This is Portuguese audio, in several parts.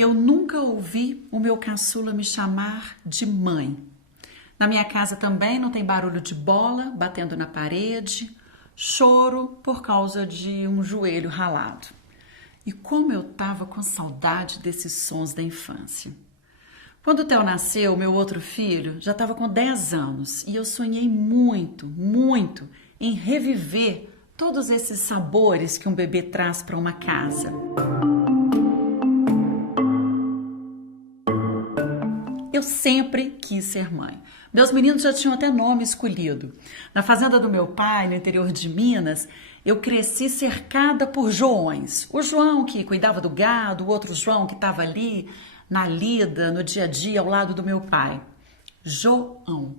Eu nunca ouvi o meu caçula me chamar de mãe. Na minha casa também não tem barulho de bola batendo na parede, choro por causa de um joelho ralado. E como eu tava com saudade desses sons da infância. Quando o Theo nasceu, meu outro filho, já estava com 10 anos e eu sonhei muito, muito em reviver todos esses sabores que um bebê traz para uma casa. Eu sempre quis ser mãe. Meus meninos já tinham até nome escolhido. Na fazenda do meu pai, no interior de Minas, eu cresci cercada por Joões. O João que cuidava do gado, o outro João que estava ali na lida, no dia a dia, ao lado do meu pai. João.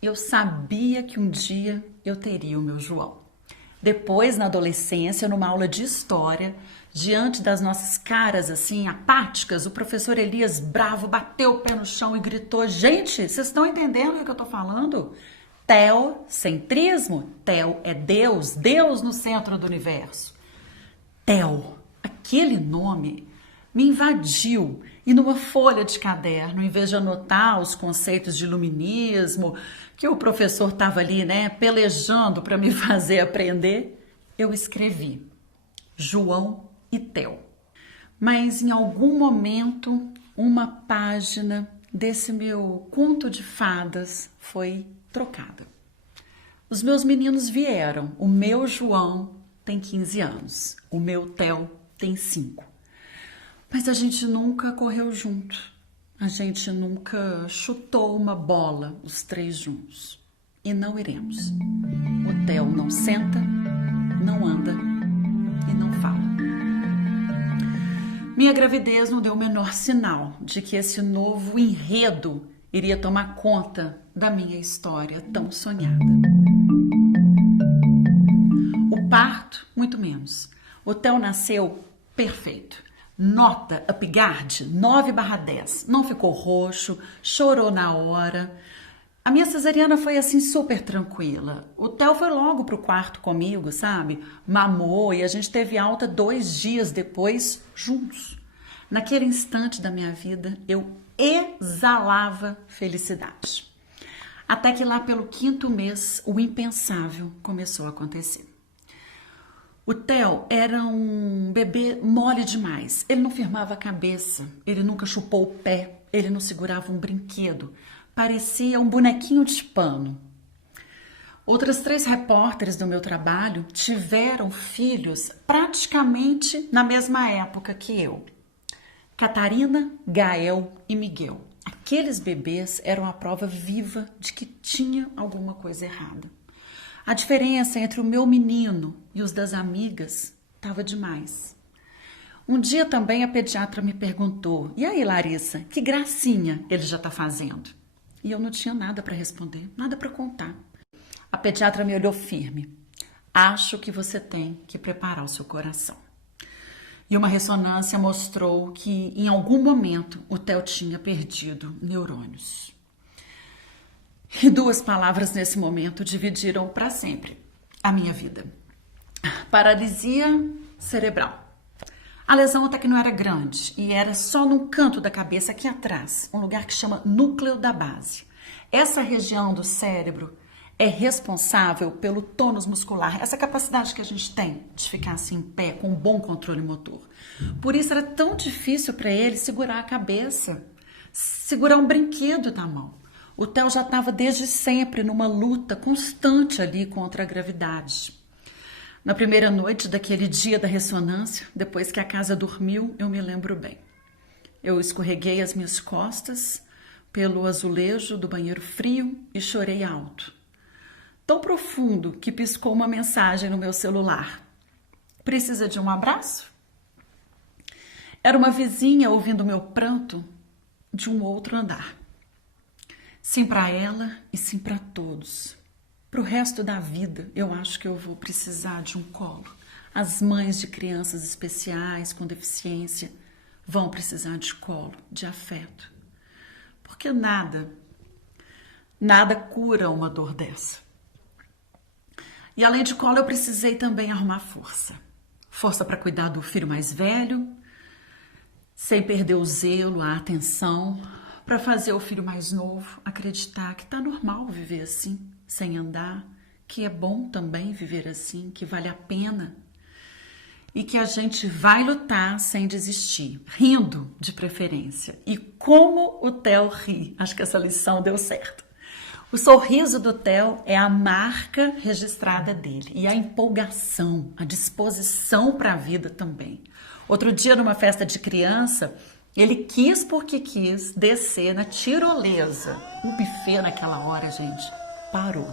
Eu sabia que um dia eu teria o meu João. Depois, na adolescência, numa aula de história, diante das nossas caras assim apáticas, o professor Elias bravo bateu o pé no chão e gritou: gente, vocês estão entendendo o que eu tô falando? Teocentrismo? Theo é Deus, Deus no centro do universo. Theo, aquele nome me invadiu e numa folha de caderno, em vez de anotar os conceitos de iluminismo que o professor estava ali, pelejando para me fazer aprender, eu escrevi João e Theo. Mas em algum momento, uma página desse meu conto de fadas foi trocada. Os meus meninos vieram. O meu João tem 15 anos, o meu Theo tem 5. Mas a gente nunca correu junto. A gente nunca chutou uma bola, os 3 juntos. E não iremos. O Theo não senta, não anda e não fala. Minha gravidez não deu o menor sinal de que esse novo enredo iria tomar conta da minha história tão sonhada. O parto, muito menos. O Theo nasceu perfeito. Nota Upgard 9/10. Não ficou roxo, chorou na hora. A minha cesariana foi assim super tranquila. O Theo foi logo pro quarto comigo, sabe? Mamou e a gente teve alta 2 dias depois, juntos. Naquele instante da minha vida, eu exalava felicidade. Até que lá pelo 5º mês, o impensável começou a acontecer. O Theo era um bebê mole demais. Ele não firmava a cabeça, ele nunca chupou o pé, ele não segurava um brinquedo. Parecia um bonequinho de pano. Outras 3 repórteres do meu trabalho tiveram filhos praticamente na mesma época que eu. Catarina, Gael e Miguel. Aqueles bebês eram a prova viva de que tinha alguma coisa errada. A diferença entre o meu menino e os das amigas estava demais. Um dia também a pediatra me perguntou: e aí, Larissa, que gracinha ele já está fazendo? E eu não tinha nada para responder, nada para contar. A pediatra me olhou firme. Acho que você tem que preparar o seu coração. E uma ressonância mostrou que em algum momento o Theo tinha perdido neurônios. E 2 palavras nesse momento dividiram para sempre a minha vida. Paralisia cerebral. A lesão até que não era grande e era só num canto da cabeça aqui atrás, um lugar que chama núcleo da base. Essa região do cérebro é responsável pelo tônus muscular, essa capacidade que a gente tem de ficar assim em pé com um bom controle motor. Por isso era tão difícil para ele segurar a cabeça, segurar um brinquedo na mão. O Theo já estava desde sempre numa luta constante ali contra a gravidade. Na primeira noite daquele dia da ressonância, depois que a casa dormiu, eu me lembro bem. Eu escorreguei as minhas costas pelo azulejo do banheiro frio e chorei alto. Tão profundo que piscou uma mensagem no meu celular. Precisa de um abraço? Era uma vizinha ouvindo meu pranto de um outro andar. Sim para ela e sim para todos. Para o resto da vida, eu acho que eu vou precisar de um colo. As mães de crianças especiais com deficiência vão precisar de colo, de afeto. Porque nada cura uma dor dessa. E além de colo, eu precisei também arrumar força. Força para cuidar do filho mais velho sem perder o zelo, a atenção, para fazer o filho mais novo acreditar que tá normal viver assim, sem andar, que é bom também viver assim, que vale a pena e que a gente vai lutar sem desistir, rindo de preferência. E como o Theo ri, acho que essa lição deu certo. O sorriso do Theo é a marca registrada dele e a empolgação, a disposição para a vida também. Outro dia, numa festa de criança, ele quis porque quis descer na tirolesa. O buffet naquela hora, gente, parou.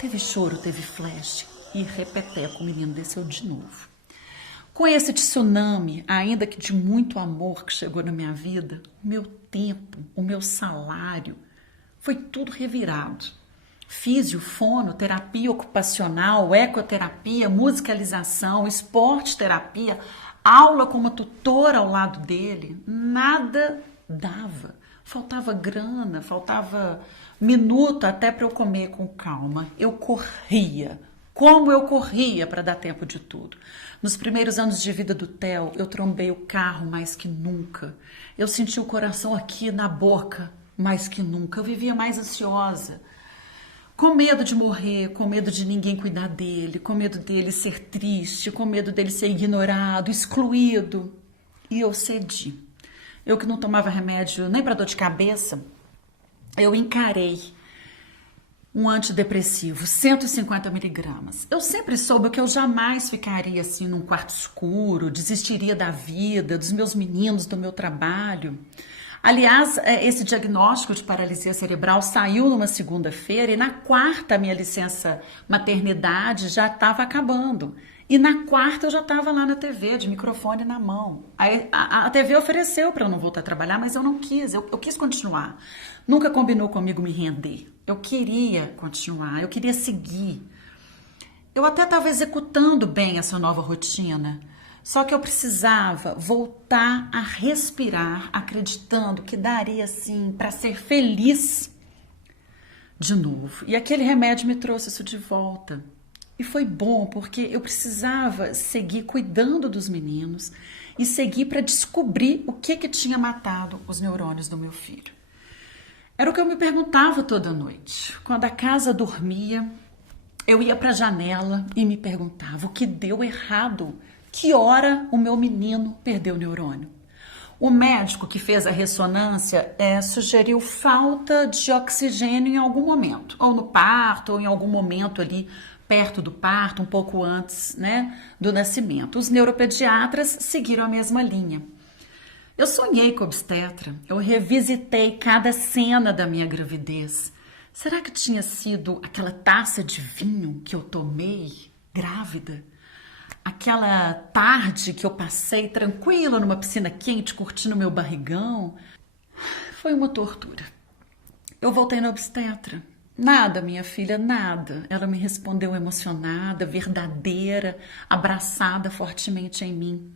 Teve choro, teve flash e repeteco, o menino desceu de novo. Com esse tsunami, ainda que de muito amor que chegou na minha vida, o meu tempo, o meu salário, foi tudo revirado. Físio, fono, terapia ocupacional, ecoterapia, musicalização, esporte terapia, aula com uma tutora ao lado dele, nada dava. Faltava grana, faltava minuto até para eu comer com calma. Eu corria. Como eu corria para dar tempo de tudo. Nos primeiros anos de vida do Theo, eu trombei o carro mais que nunca. Eu senti o coração aqui na boca mais que nunca. Eu vivia mais ansiosa. Com medo de morrer, com medo de ninguém cuidar dele, com medo dele ser triste, com medo dele ser ignorado, excluído. E eu cedi. Eu que não tomava remédio nem para dor de cabeça, eu encarei um antidepressivo, 150 miligramas. Eu sempre soube que eu jamais ficaria assim num quarto escuro, desistiria da vida, dos meus meninos, do meu trabalho. Aliás, esse diagnóstico de paralisia cerebral saiu numa segunda-feira e na quarta a minha licença maternidade já estava acabando. E na quarta eu já estava lá na TV, de microfone na mão. Aí a TV ofereceu para eu não voltar a trabalhar, mas eu não quis, eu quis continuar. Nunca combinou comigo me render. Eu queria continuar, eu queria seguir. Eu até estava executando bem essa nova rotina, só que eu precisava voltar a respirar, acreditando que daria assim para ser feliz de novo. E aquele remédio me trouxe isso de volta. E foi bom porque eu precisava seguir cuidando dos meninos e seguir para descobrir o que tinha matado os neurônios do meu filho. Era o que eu me perguntava toda noite. Quando a casa dormia, eu ia para a janela e me perguntava o que deu errado. Que hora o meu menino perdeu o neurônio? O médico que fez a ressonância sugeriu falta de oxigênio em algum momento, ou no parto, ou em algum momento ali perto do parto, um pouco antes, do nascimento. Os neuropediatras seguiram a mesma linha. Eu sonhei com obstetra, eu revisitei cada cena da minha gravidez. Será que tinha sido aquela taça de vinho que eu tomei grávida? Aquela tarde que eu passei tranquila numa piscina quente, curtindo meu barrigão? Foi uma tortura. Eu voltei na obstetra. Nada, minha filha, nada. Ela me respondeu emocionada, verdadeira, abraçada fortemente em mim.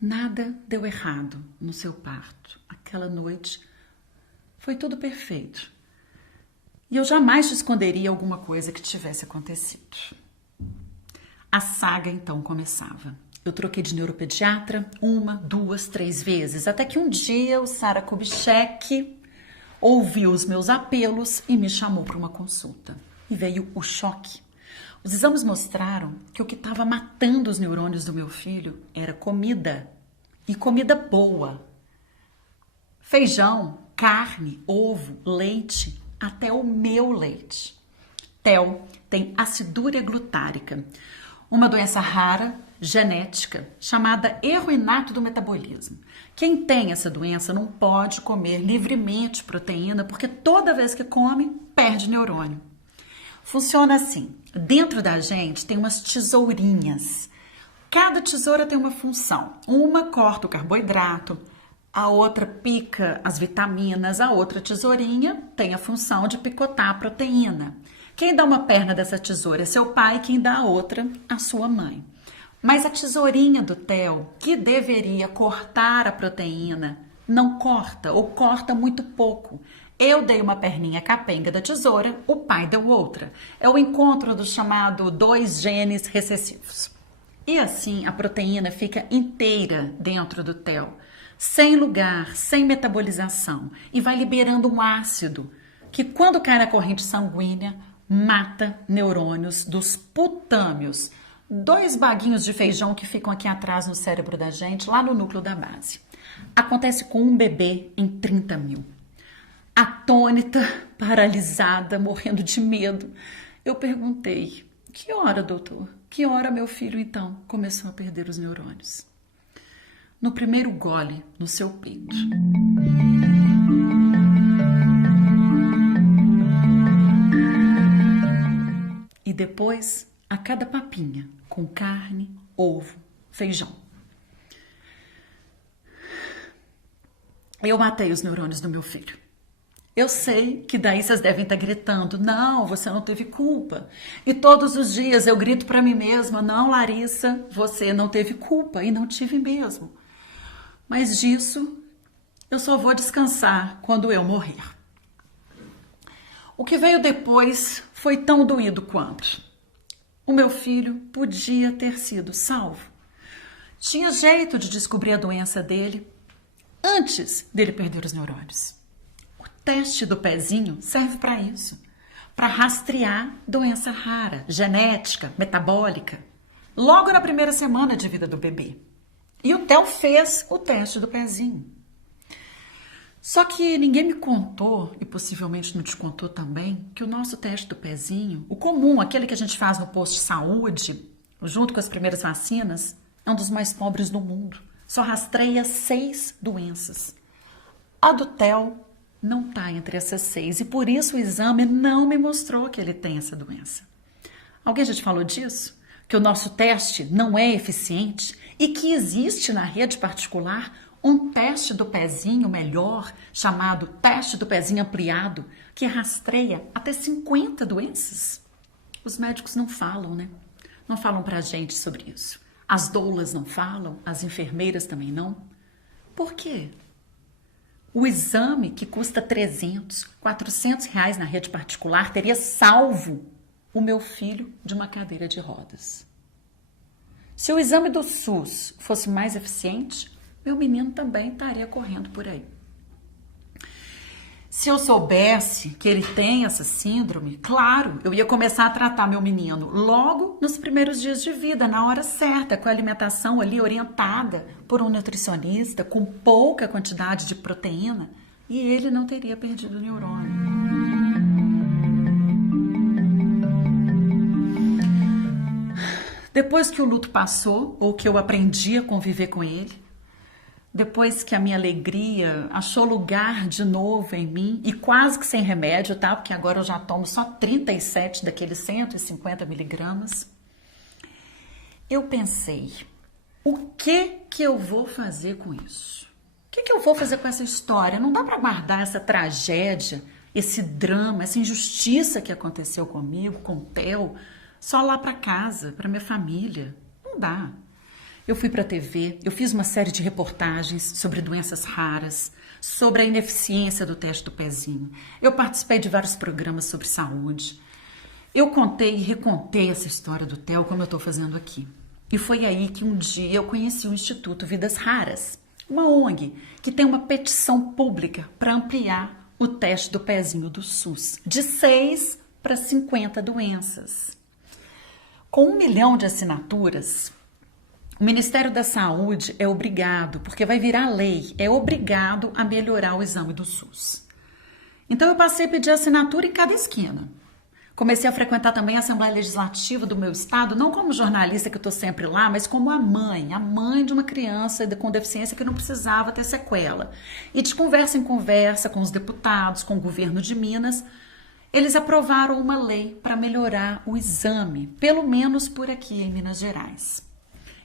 Nada deu errado no seu parto. Aquela noite foi tudo perfeito. E eu jamais te esconderia alguma coisa que tivesse acontecido. A saga então começava. Eu troquei de neuropediatra 1, 2, 3 vezes, até que um dia o Sara Kubitschek ouviu os meus apelos e me chamou para uma consulta. E veio o choque. Os exames mostraram que o que estava matando os neurônios do meu filho era comida. E comida boa. Feijão, carne, ovo, leite, até o meu leite. Theo tem acidúria glutárica, uma doença rara, genética, chamada erro inato do metabolismo. Quem tem essa doença não pode comer livremente proteína, porque toda vez que come, perde neurônio. Funciona assim, dentro da gente tem umas tesourinhas. Cada tesoura tem uma função. Uma corta o carboidrato, a outra pica as vitaminas, a outra tesourinha tem a função de picotar a proteína. Quem dá uma perna dessa tesoura é seu pai, quem dá a outra, a sua mãe. Mas a tesourinha do Theo, que deveria cortar a proteína, não corta ou corta muito pouco. Eu dei uma perninha capenga da tesoura, o pai deu outra. É o encontro do chamado 2 genes recessivos. E assim a proteína fica inteira dentro do Theo. sem lugar, sem metabolização, e vai liberando um ácido que, quando cai na corrente sanguínea, mata neurônios dos putâmeos, 2 baguinhos de feijão que ficam aqui atrás no cérebro da gente, lá no núcleo da base. Acontece com um bebê em 30 mil. Atônita, paralisada, morrendo de medo, eu perguntei: que hora, doutor? Que hora meu filho, então, começou a perder os neurônios? No primeiro gole no seu peito. E depois, a cada papinha, com carne, ovo, feijão. Eu matei os neurônios do meu filho. Eu sei que daí vocês devem estar gritando: não, você não teve culpa. E todos os dias eu grito para mim mesma: não, Larissa, você não teve culpa, e não tive mesmo. Mas disso eu só vou descansar quando eu morrer. O que veio depois foi tão doído quanto. O meu filho podia ter sido salvo. Tinha jeito de descobrir a doença dele antes dele perder os neurônios. O teste do pezinho serve para isso, para rastrear doença rara, genética, metabólica, logo na primeira semana de vida do bebê. E o Theo fez o teste do pezinho. Só que ninguém me contou, e possivelmente não te contou também, que o nosso teste do pezinho, o comum, aquele que a gente faz no posto de saúde, junto com as primeiras vacinas, é um dos mais pobres do mundo. Só rastreia 6 doenças. A do Theo não está entre essas 6, e por isso o exame não me mostrou que ele tem essa doença. Alguém já te falou disso? Que o nosso teste não é eficiente e que existe na rede particular um teste do pezinho melhor, chamado teste do pezinho ampliado, que rastreia até 50 doenças? Os médicos não falam, né? Não falam pra gente sobre isso. As doulas não falam, as enfermeiras também não. Por quê? O exame, que custa 300, 400 reais na rede particular, teria salvo o meu filho de uma cadeira de rodas. Se o exame do SUS fosse mais eficiente, meu menino também estaria correndo por aí. Se eu soubesse que ele tem essa síndrome, claro, eu ia começar a tratar meu menino logo nos primeiros dias de vida, na hora certa, com a alimentação ali orientada por um nutricionista, com pouca quantidade de proteína, e ele não teria perdido o neurônio. Depois que o luto passou, ou que eu aprendi a conviver com ele, depois que a minha alegria achou lugar de novo em mim, e quase que sem remédio, tá? Porque agora eu já tomo só 37 daqueles 150 miligramas, eu pensei: o que eu vou fazer com isso? O que eu vou fazer com essa história? Não dá para guardar essa tragédia, esse drama, essa injustiça que aconteceu comigo, com o Theo, só lá para casa, para minha família. Não dá. Eu fui para a TV, eu fiz uma série de reportagens sobre doenças raras, sobre a ineficiência do teste do pezinho. Eu participei de vários programas sobre saúde. Eu contei e recontei essa história do Theo, como eu estou fazendo aqui. E foi aí que um dia eu conheci o Instituto Vidas Raras, uma ONG que tem uma petição pública para ampliar o teste do pezinho do SUS, de 6 para 50 doenças. Com 1 milhão de assinaturas, o Ministério da Saúde é obrigado, porque vai virar lei, é obrigado a melhorar o exame do SUS. Então eu passei a pedir assinatura em cada esquina. Comecei a frequentar também a Assembleia Legislativa do meu estado, não como jornalista que eu estou sempre lá, mas como a mãe de uma criança com deficiência que não precisava ter sequela. E de conversa em conversa com os deputados, com o governo de Minas, eles aprovaram uma lei para melhorar o exame, pelo menos por aqui em Minas Gerais.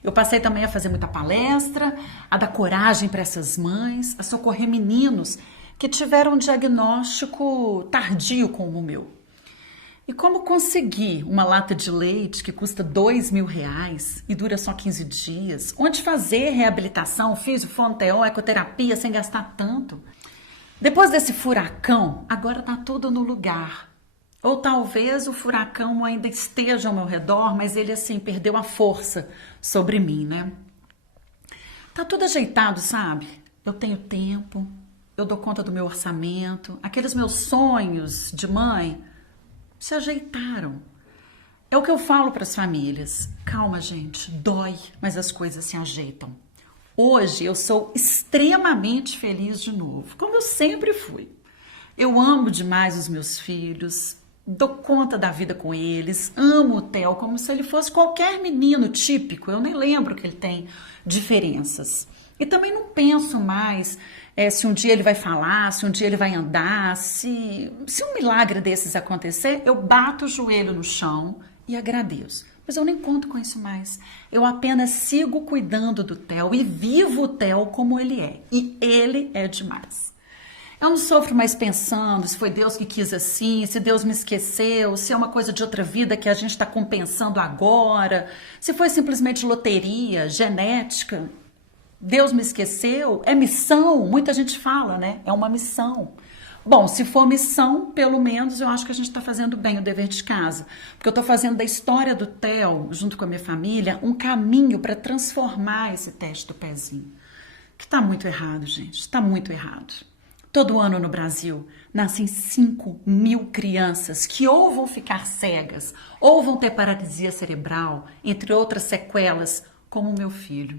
Eu passei também a fazer muita palestra, a dar coragem para essas mães, a socorrer meninos que tiveram um diagnóstico tardio como o meu. E como conseguir uma lata de leite que custa R$2.000 e dura só 15 dias? Onde fazer reabilitação, físio, fonoteó, ecoterapia sem gastar tanto? Depois desse furacão, agora tá tudo no lugar. Ou talvez o furacão ainda esteja ao meu redor, mas ele assim perdeu a força sobre mim, né? Tá tudo ajeitado, sabe? eu tenho tempo, eu dou conta do meu orçamento, aqueles meus sonhos de mãe se ajeitaram. É o que eu falo para as famílias. Calma, gente, dói, mas as coisas se ajeitam. Hoje eu sou extremamente feliz de novo, como eu sempre fui. Eu amo demais os meus filhos, dou conta da vida com eles, amo o Theo como se ele fosse qualquer menino típico, eu nem lembro que ele tem diferenças. E também não penso mais se um dia ele vai falar, se um dia ele vai andar, se um milagre desses acontecer, eu bato o joelho no chão e agradeço. Mas eu nem conto com isso mais. Eu apenas sigo cuidando do Theo e vivo o Theo como ele é. E ele é demais. Eu não sofro mais pensando se foi Deus que quis assim, se Deus me esqueceu, se é uma coisa de outra vida que a gente está compensando agora, se foi simplesmente loteria, genética. Deus me esqueceu? É missão? Muita gente fala, né? É uma missão. Bom, se for missão, pelo menos eu acho que a gente está fazendo bem o dever de casa. Porque eu estou fazendo da história do Theo, junto com a minha família, um caminho para transformar esse teste do pezinho. Que está muito errado, gente. Está muito errado. Todo ano no Brasil nascem 5.000 crianças que ou vão ficar cegas ou vão ter paralisia cerebral, entre outras sequelas, como o meu filho.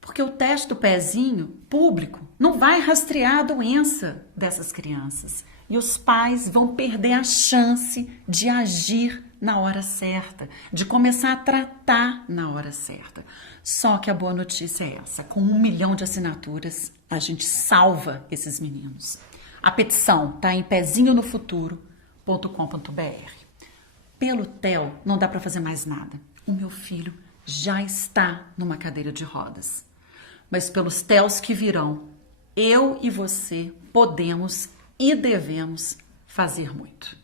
Porque o teste do pezinho público não vai rastrear a doença dessas crianças. E os pais vão perder a chance de agir na hora certa, de começar a tratar na hora certa. Só que a boa notícia é essa: com 1 milhão de assinaturas, a gente salva esses meninos. A petição está em pezinhonofuturo.com.br. Pelo Theo, não dá para fazer mais nada. O meu filho já está numa cadeira de rodas. Mas pelos Theos que virão, eu e você podemos e devemos fazer muito.